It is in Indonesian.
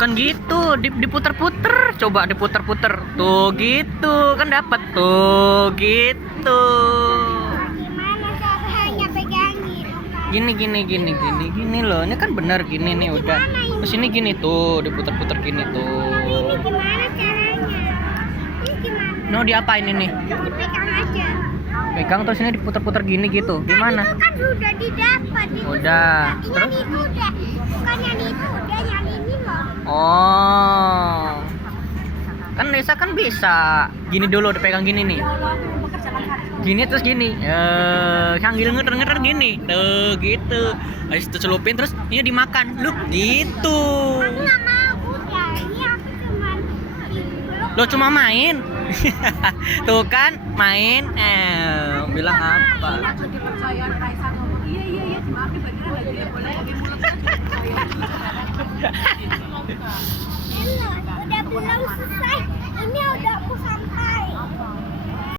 Bukan gitu, diputer-puter. Coba diputer-puter. Tuh gitu, kan dapat tuh gitu. Gimana caranya pegangin? Gini loh. Ini kan bener gini nih udah. Terus ini gini tuh, diputer-puter gini tuh. Ini gimana caranya? Ini gimana? No, diapain ini? Dipegang aja. Pegang terus ini diputer-puter gini gitu. Gimana? Itu kan sudah didapat. Udah. Terus? Yang itu udah. Bukan yang itu udah, yang ini loh. Oh. Kan Nesa kan bisa. Gini dulu dipegang gini nih. Gini terus gini. Sambil ngeter-ngeter gini. Tuh gitu. Habis itu celupin terus ini dimakan. Loh, gitu. Aku nggak mau udah. Ini aku cuman Lo cuma main. Tuh kan main. Bilang apa? Kepercayaan Raisa ngomong iya cuma aku bagian lagi boleh mulut udah belum selesai.